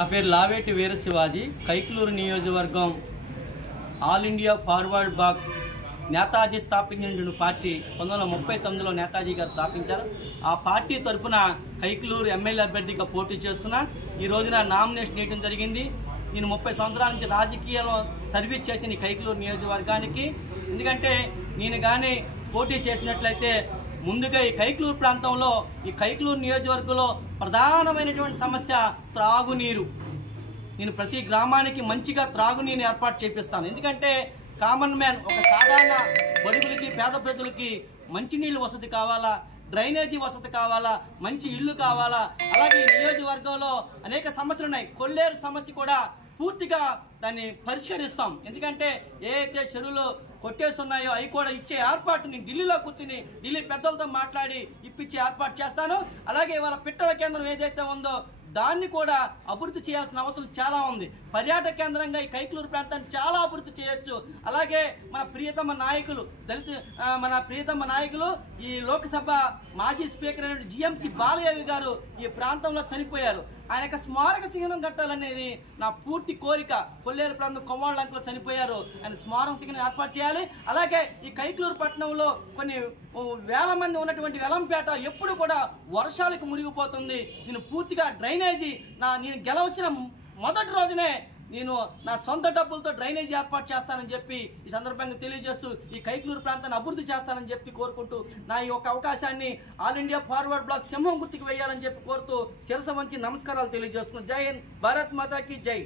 నా పేరు లావేటి వీర శివాజీ. కైకలూరు నియోజకవర్గం All India Forward Bloc Netaji స్థాపించిన పార్టీ 1939లో నేతాజీ గారు స్థాపించారు. ఆ పార్టీ తరఫున కైకలూరు ఎమ్మెల్యే అభ్యర్థిగా పోటీ చేస్తున్నా. ఈ రోజున నామినేషన్ వేయడం జరిగింది. నేను 30 సంవత్సరాల నుంచి రాజకీయాల్లో సర్వీస్ చేసిన ఈ కైకలూరు నియోజకవర్గానికి, ఎందుకంటే నేను కానీ పోటీ చేసినట్లయితే ముందుగా ఈ కైకలూరు ప్రాంతంలో, ఈ కైకలూరు నియోజకవర్గంలో ప్రధానమైనటువంటి సమస్య త్రాగునీరు. నేను ప్రతి గ్రామానికి మంచిగా త్రాగునీరు ఏర్పాటు చేపిస్తాను. ఎందుకంటే కామన్ మ్యాన్, ఒక సాధారణ బడుగులకి పేద ప్రజలకి మంచినీళ్ళు వసతి కావాలా, డ్రైనేజీ వసతి కావాలా, మంచి ఇల్లు కావాలా. అలాగే ఈ నియోజకవర్గంలో అనేక సమస్యలు ఉన్నాయి. కొల్లేరు సమస్య కూడా పూర్తిగా దాన్ని పరిష్కరిస్తాం. ఎందుకంటే ఏ అయితే చెరువులు కొట్టేసి ఉన్నాయో అవి కూడా ఇచ్చే ఏర్పాటు నేను ఢిల్లీలో కూర్చుని ఢిల్లీ పెద్దలతో మాట్లాడి ఇప్పించే ఏర్పాటు చేస్తాను. అలాగే వాళ్ళ పిట్టల కేంద్రం ఏదైతే ఉందో దాన్ని కూడా అభివృద్ధి చేయాల్సిన అవసరం చాలా ఉంది. పర్యాటక కేంద్రంగా ఈ కైకలూరు ప్రాంతాన్ని చాలా అభివృద్ధి చేయొచ్చు. అలాగే మన ప్రియతమ నాయకులు ఈ లోక్సభ మాజీ స్పీకర్ అయిన జిఎంసి బాలయ్య గారు ఈ ప్రాంతంలో చనిపోయారు. ఆయన యొక్క స్మారక చిహ్నం కట్టాలనేది నా పూర్తి కోరిక. కొల్లేరు ప్రాంతం కొవ్వాళ్ళంకలో చనిపోయారు, ఆయన స్మారక చిహ్నం ఏర్పాటు చేయాలి. అలాగే ఈ కైకలూరు పట్టణంలో కొన్ని వేల మంది ఉన్నటువంటి వెలంపేట ఎప్పుడు కూడా వర్షాలకు మునిగిపోతుంది. నేను పూర్తిగా డ్రైనేజీ నేను గెలవసిన మొదటి రోజునే నేను నా సొంత డబ్బులతో డ్రైనేజీ ఏర్పాటు చేస్తానని చెప్పి ఈ సందర్భంగా తెలియజేస్తూ ఈ కైకలూరు ప్రాంతాన్ని అభివృద్ధి చేస్తానని చెప్పి కోరుకుంటూ, నా ఈ యొక్క అవకాశాన్ని ఆల్ ఇండియా ఫార్వర్డ్ బ్లాక్ సింహం గుర్తుకు వేయాలని చెప్పి కోరుతూ శిరస వంచి నమస్కారాలు తెలియజేస్తున్నాను. జై హింద్, భారత్ మాతాకి జై.